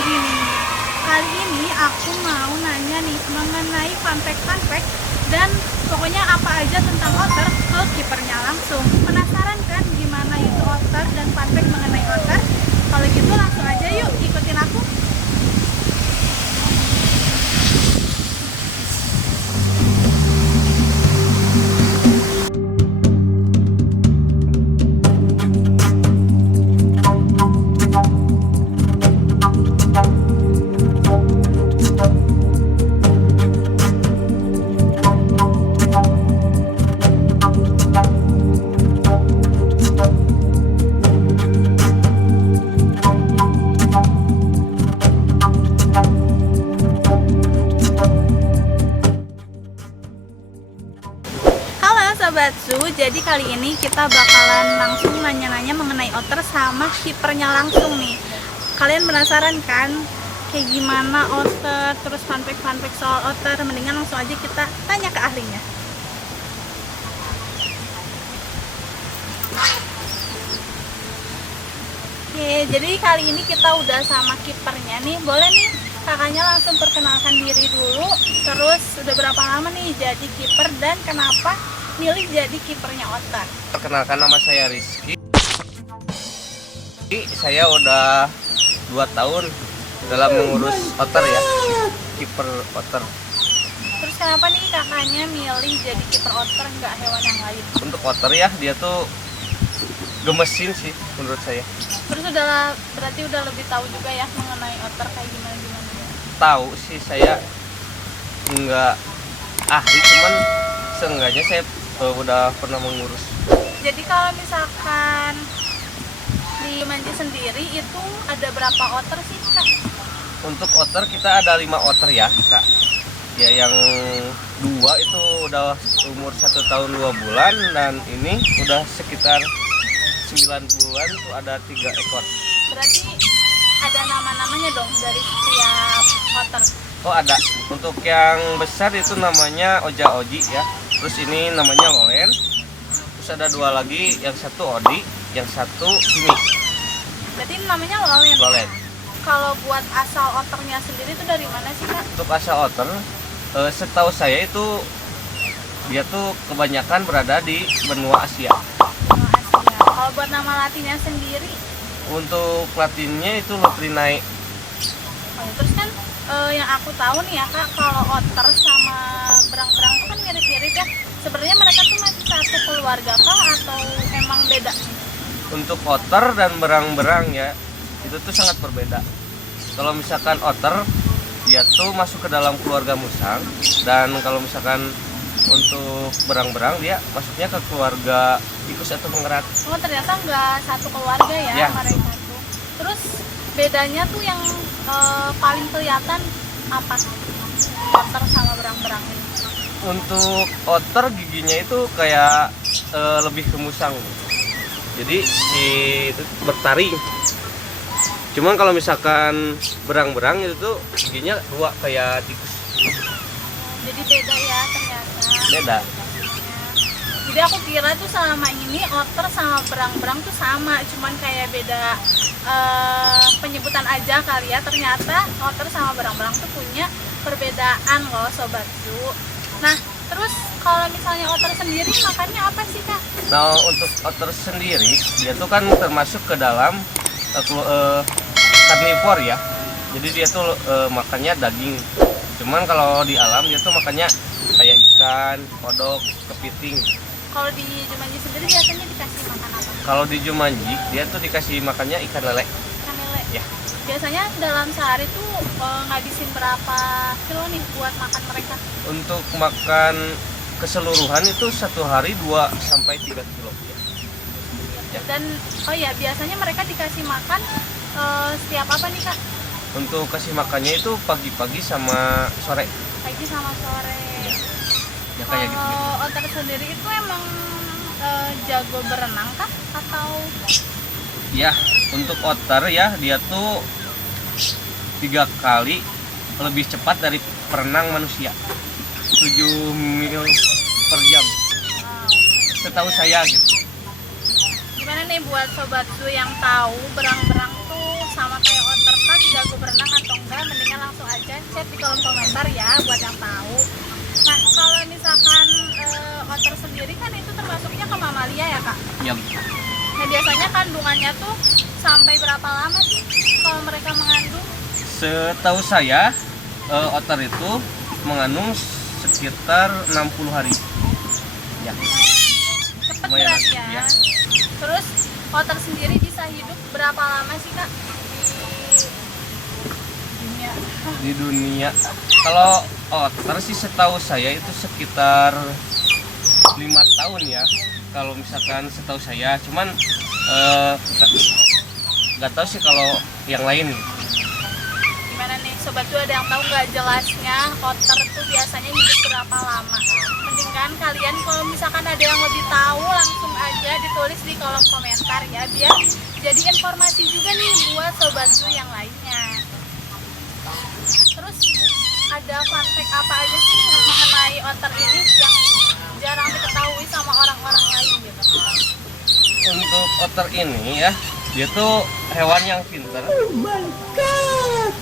gini, kali ini aku mau nanya nih mengenai fun fact dan pokoknya apa aja tentang otter ke kipernya langsung. Penasaran kan gimana itu otter dan fun fact mengenai otter? Kalau gitu langsung aja yuk ikutin aku. Sobatsu, jadi kali ini kita bakalan langsung nanya-nanya mengenai otter sama kipernya langsung nih. Kalian penasaran kan kayak gimana otter, terus fun fact soal otter? Mendingan langsung aja kita tanya ke ahlinya. Oke, jadi kali ini kita udah sama kipernya nih. Boleh nih kakaknya langsung perkenalkan diri dulu, terus udah berapa lama nih jadi kiper dan kenapa milih jadi kipernya otter? Perkenalkan, nama saya Rizky. Saya udah 2 tahun dalam mengurus otter ya, kiper otter. Terus kenapa nih kakaknya milih jadi kiper otter nggak hewan yang lain? Untuk otter ya, dia tuh gemesin sih menurut saya. Terus berarti udah lebih tahu juga ya mengenai otter kayak gimana. Tahu sih, saya nggak ahli, cuman seenggaknya saya udah pernah mengurus. Jadi kalau misalkan di Jumanji sendiri itu ada berapa otter sih kak? Untuk otter kita ada 5 otter ya kak. Ya, yang 2 itu udah umur 1 tahun 2 bulan dan ini udah sekitar 9 bulan tuh ada 3 ekor. Berarti ada nama-namanya dong dari setiap otter? Oh ada. Untuk yang besar itu namanya Oja Oji ya. Terus ini namanya Lolen. Terus ada 2 lagi, yang satu Odi, yang satu Kimi. Berarti namanya Lolen. Lolen. Kalau buat asal otternya sendiri itu dari mana sih kak? Untuk asal otter, setahu saya itu dia tuh kebanyakan berada di benua Asia. Asia. Kalau buat nama latinnya sendiri? Untuk latinnya itu Lutrinae. Oh, terus kan yang aku tahu nih ya kak, kalau otter sama berang-berang itu kan mirip-mirip ya. Sebenarnya mereka tuh masih satu keluarga kah atau emang beda? Untuk otter dan berang-berang ya, itu tuh sangat berbeda. Kalau misalkan otter, dia tuh masuk ke dalam keluarga musang, dan kalau misalkan untuk berang-berang dia masuknya ke keluarga tikus atau pengerat. Oh ternyata nggak satu keluarga ya, mereka tuh. Terus bedanya tuh yang paling kelihatan apa? Otter sama berang-berang ini. Untuk otter giginya itu kayak lebih ke musang. Jadi itu bertaring. Cuman kalau misalkan berang-berang itu tuh giginya 2 kayak tikus. Jadi beda ya ternyata. Beda. Jadi aku kira tuh selama ini otter sama berang-berang tuh sama, cuman kayak beda penyebutan aja kali ya. Ternyata otter sama berang-berang tuh punya perbedaan loh sobatku. Nah terus kalau misalnya otter sendiri makannya apa sih kak? Nah untuk otter sendiri dia tuh kan termasuk ke dalam karnivor ya. Jadi dia tuh makannya daging. Cuman kalau di alam dia tuh makannya kayak ikan, kodok, kepiting. Kalau di Jumanji sendiri biasanya dikasih makan apa? Kalau di Jumanji dia tuh dikasih makannya ikan lele. Ikan lele? Ya. Biasanya dalam sehari tuh ngabisin berapa kilo nih buat makan mereka? Untuk makan keseluruhan itu 1 hari 2 sampai 3 kilo ya. Dan oh ya biasanya mereka dikasih makan setiap apa nih kak? Untuk kasih makannya itu pagi-pagi sama sore. Pagi sama sore. Ya kayak gitu. Kalau otter sendiri itu emang jago berenang kah atau? Ya, untuk otter ya dia tuh 3 kali lebih cepat dari perenang manusia. 7 mil per jam. Wow. Setahu saya gitu. Gimana nih buat sobatku yang tahu berang-berang tuh sama kayak otter kan jago berenang kolom komentar ya buat yang tahu. Nah, kalau misalkan otter sendiri kan itu termasuknya ke mamalia ya kak? Ya, Nah biasanya kandungannya tuh sampai berapa lama sih kalau mereka mengandung? setahu saya otter itu mengandung sekitar 60 hari. Ya, Cepet lumayan, berarti ya. ya. Terus otter sendiri bisa hidup berapa lama sih kak di dunia? di dunia. Kalau otter sih setahu saya itu sekitar 5 tahun ya. Kalau misalkan setahu saya, cuman nggak tahu sih kalau yang lain. Gimana nih sobat tuh, ada yang tahu nggak jelasnya otter tuh biasanya hidup berapa lama? Mending kan kalian kalau misalkan ada yang lebih tahu langsung aja ditulis di kolom komentar ya, biar jadi informasi juga nih buat sobat tuh yang lainnya. Terus ada fun fact apa aja sih yang mengenai otter ini yang jarang diketahui sama orang-orang lain gitu? Untuk otter ini ya, dia tuh hewan yang pinter. Oh my god.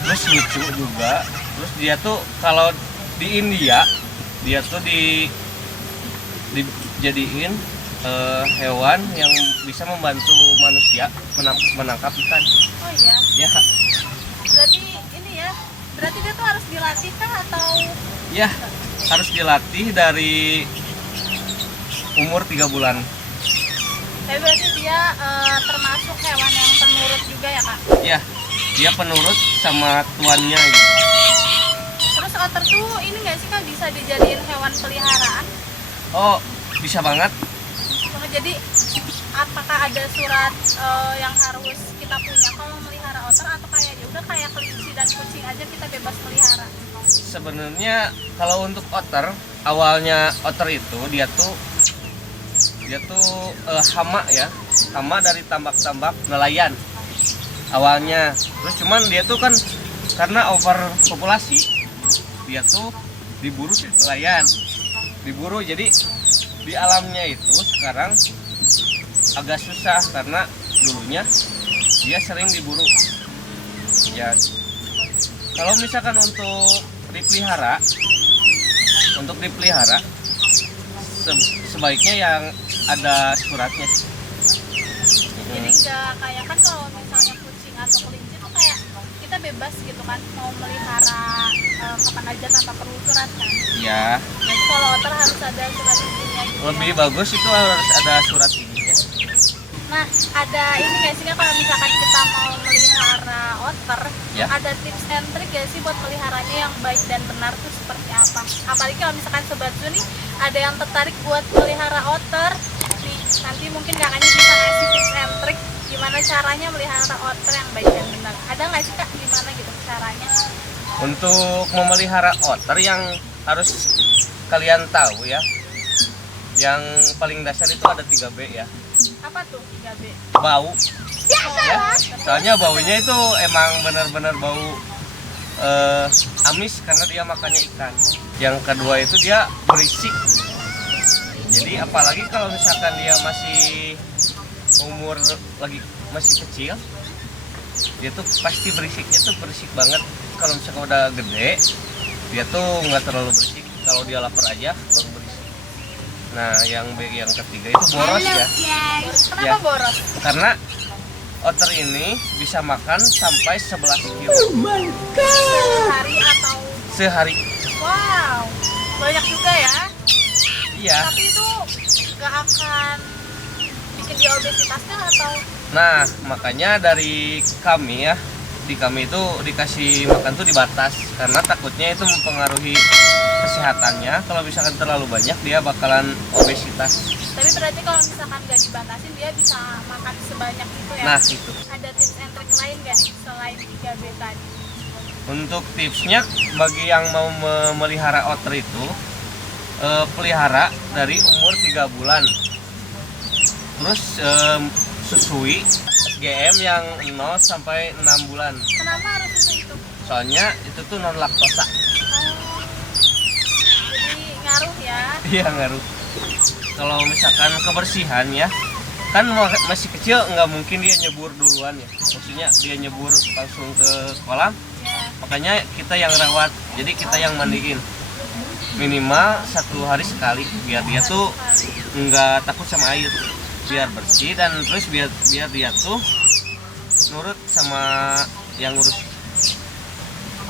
Terus lucu juga. Terus dia tuh kalau di India dia tuh dijadiin hewan yang bisa membantu manusia menangkap ikan. Oh iya, Ya, berarti ini ya, berarti dia tuh harus dilatih kah atau? ya harus dilatih dari umur 3 bulan. Tapi berarti dia termasuk hewan yang penurut juga ya kak? Ya, dia penurut sama tuannya gitu. Terus otter tuh ini nggak sih kak bisa dijadiin hewan peliharaan? Oh, bisa banget. Jadi apakah ada surat yang harus kita punya kalau melihara otter, atau kayak ya udah kayak kelinci dan kucing aja kita bebas melihara? Sebenarnya kalau untuk otter, awalnya otter itu dia tuh hama ya, hama dari tambak-tambak nelayan awalnya. Terus cuman dia tuh kan karena overpopulasi, dia tuh diburu nelayan, diburu. Jadi di alamnya itu sekarang agak susah karena dulunya dia sering diburu. Ya, kalau misalkan untuk dipelihara, sebaiknya yang ada suratnya. Jadi nggak kayak kan kalau misalnya kucing atau kelinci tuh kayak kita bebas gitu kan mau melihara kapan aja tanpa perlu surat kan? Ya, Jadi kalau otter harus ada surat izinnya gitu. lebih Ya? bagus itu harus ada surat izinnya. Nah, ada ini nggak sih Kak, kalau misalkan kita mau melihara otter, Ya. ada tips and trick nggak sih buat peliharanya yang baik dan benar tuh seperti apa? Apalagi kalau misalkan Sobat Zu nih ada yang tertarik buat melihara otter, nih, nanti mungkin kakaknya bisa ngasih tips and trick gimana caranya melihara otter yang baik dan benar. Ada nggak sih Kak gimana gitu caranya? Untuk memelihara otter yang harus kalian tahu ya, yang paling dasar itu ada 3B ya. Apa tuh 3B? Bau ya, Oh, soalnya baunya itu emang benar-benar bau amis karena dia makannya ikan. Yang kedua itu dia berisik, jadi apalagi kalau misalkan dia masih umur masih kecil, dia tuh pasti berisiknya tuh berisik banget. Kalau misalkan udah gede, dia tuh nggak terlalu berisik. Kalau dia lapar aja baru berisik. Nah, yang ketiga itu boros ya. Kenapa Ya. boros? Karena otter ini bisa makan sampai 11 kilo Sehari atau? sehari. Wow, banyak juga ya. Iya. Tapi itu nggak akan bikin dia obesitas kan atau? Nah, makanya dari kami ya, di kami itu dikasih makan tuh dibatas karena takutnya itu mempengaruhi kesehatannya. Kalau misalkan terlalu banyak dia bakalan obesitas. Tapi berarti kalau misalkan nggak dibatasin dia bisa makan sebanyak itu ya? Nah, itu. Ada tips and trick lain nggak nih selain 3B tadi? Untuk tipsnya bagi yang mau memelihara otter itu pelihara dari umur 3 bulan. Terus susui SGM yang 0 sampai 6 bulan. Kenapa harus itu? Soalnya itu tuh non laktosa. Oh, jadi ngaruh ya? Iya, ngaruh. Kalau misalkan kebersihan ya, kan masih kecil nggak mungkin dia nyebur duluan ya. Maksudnya dia nyebur langsung ke kolam. Ya. makanya kita yang rawat, jadi kita yang mandiin minimal 1 hari sekali biar dia tuh nggak takut sama air, biar bersih dan terus biar dia tuh nurut sama yang ngurus.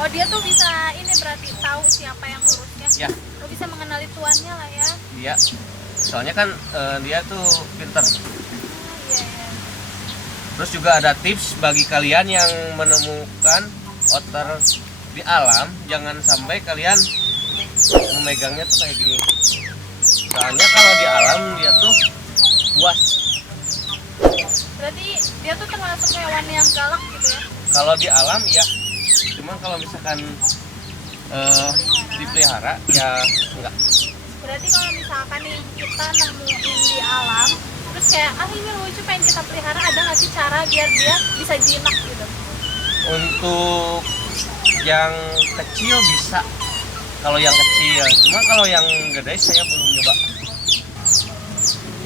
Oh, dia tuh bisa ini berarti tahu siapa yang ngurusnya. Ya, Oh, bisa mengenali tuannya lah ya. dia soalnya kan dia tuh pinter. Iya, iya. Terus juga ada tips bagi kalian yang menemukan otter di alam, jangan sampai kalian memegangnya tuh kayak gini. Soalnya kalau di alam dia tuh buas. Berarti dia tuh termasuk hewan yang galak gitu ya. Kalau di alam ya, cuman kalau misalkan dipelihara ya enggak. Berarti kalau misalkan nih kita nemuin di alam, terus kayak ini lucu pengen kita pelihara, ada nggak sih cara biar dia bisa jinak gitu? Untuk yang kecil bisa, kalau yang kecil. Cuma kalau yang gede saya belum nyoba.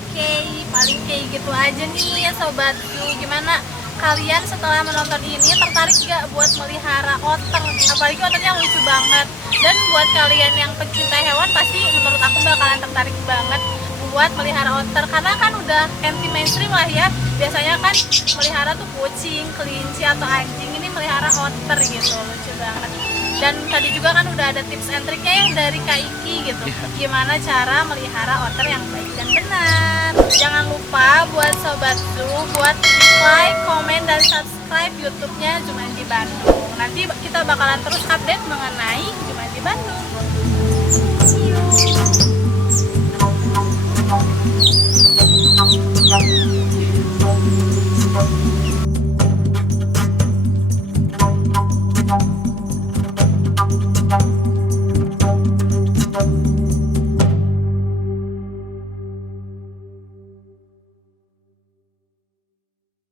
Oke, paling kayak gitu aja nih ya sobatku. Gimana kalian setelah menonton ini tertarik gak buat melihara otter? Apalagi otternya lucu banget. Dan buat kalian yang pecinta hewan pasti menurut aku bakalan tertarik banget buat melihara otter, karena kan udah anti mainstream lah ya. Biasanya kan melihara tuh kucing, kelinci atau anjing, ini melihara otter gitu, lucu banget. Dan tadi juga kan udah ada tips and triknya ya dari Kak Iki gitu, gimana cara melihara otter yang baik dan benar. Jangan lupa buat sobatku buat like, komen, dan subscribe YouTube-nya Jumanji Bandung. Nanti kita bakalan terus update mengenai Jumanji Bandung. See you.